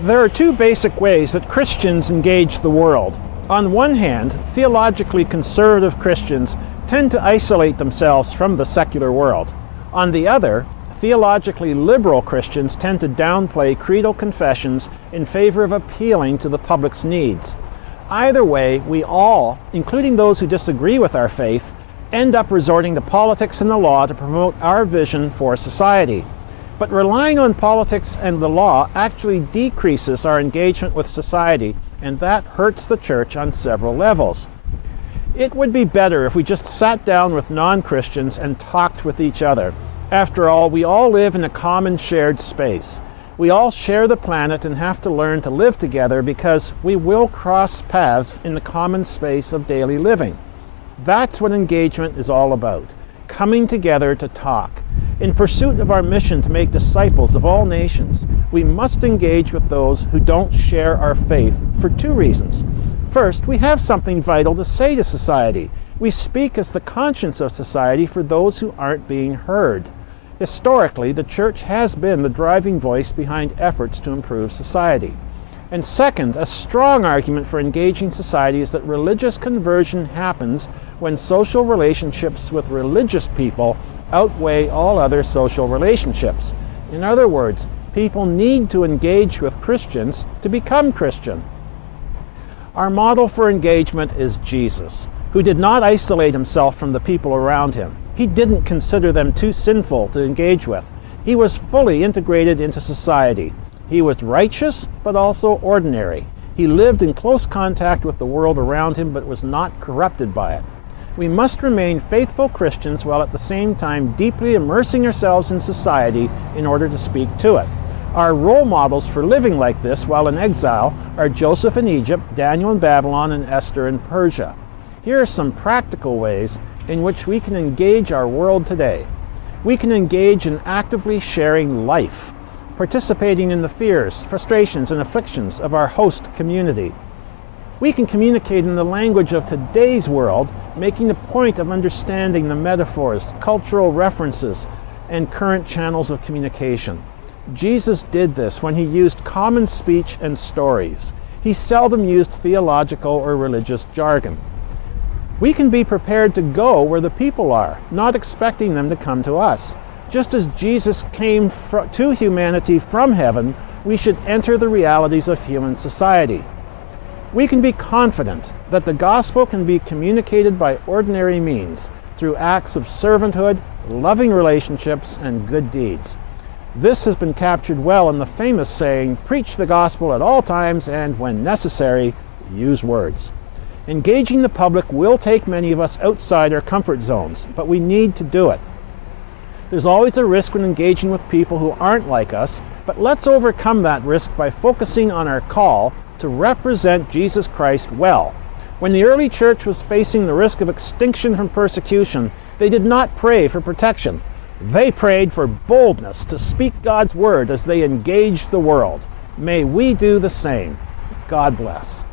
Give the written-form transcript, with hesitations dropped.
There are two basic ways that Christians engage the world. On one hand, theologically conservative Christians tend to isolate themselves from the secular world. On the other, theologically liberal Christians tend to downplay creedal confessions in favor of appealing to the public's needs. Either way, we all, including those who disagree with our faith, end up resorting to politics and the law to promote our vision for society. But relying on politics and the law actually decreases our engagement with society, and that hurts the church on several levels. It would be better if we just sat down with non-Christians and talked with each other. After all, we all live in a common shared space. We all share the planet and have to learn to live together because we will cross paths in the common space of daily living. That's what engagement is all about, coming together to talk. In pursuit of our mission to make disciples of all nations, we must engage with those who don't share our faith for two reasons. First, we have something vital to say to society. We speak as the conscience of society for those who aren't being heard. Historically, the church has been the driving voice behind efforts to improve society. And second, a strong argument for engaging society is that religious conversion happens when social relationships with religious people outweigh all other social relationships. In other words, people need to engage with Christians to become Christian. Our model for engagement is Jesus, who did not isolate himself from the people around him. He didn't consider them too sinful to engage with. He was fully integrated into society. He was righteous, but also ordinary. He lived in close contact with the world around him, but was not corrupted by it. We must remain faithful Christians while at the same time deeply immersing ourselves in society in order to speak to it. Our role models for living like this while in exile are Joseph in Egypt, Daniel in Babylon, and Esther in Persia. Here are some practical ways in which we can engage our world today. We can engage in actively sharing life, participating in the fears, frustrations, and afflictions of our host community. We can communicate in the language of today's world, making a point of understanding the metaphors, cultural references, and current channels of communication. Jesus did this when he used common speech and stories. He seldom used theological or religious jargon. We can be prepared to go where the people are, not expecting them to come to us. Just as Jesus came to humanity from heaven, we should enter the realities of human society. We can be confident that the gospel can be communicated by ordinary means, through acts of servanthood, loving relationships, and good deeds. This has been captured well in the famous saying, "Preach the gospel at all times, and when necessary, use words." Engaging the public will take many of us outside our comfort zones, but we need to do it. There's always a risk when engaging with people who aren't like us, but let's overcome that risk by focusing on our call to represent Jesus Christ well. When the early church was facing the risk of extinction from persecution, they did not pray for protection. They prayed for boldness to speak God's word as they engaged the world. May we do the same. God bless.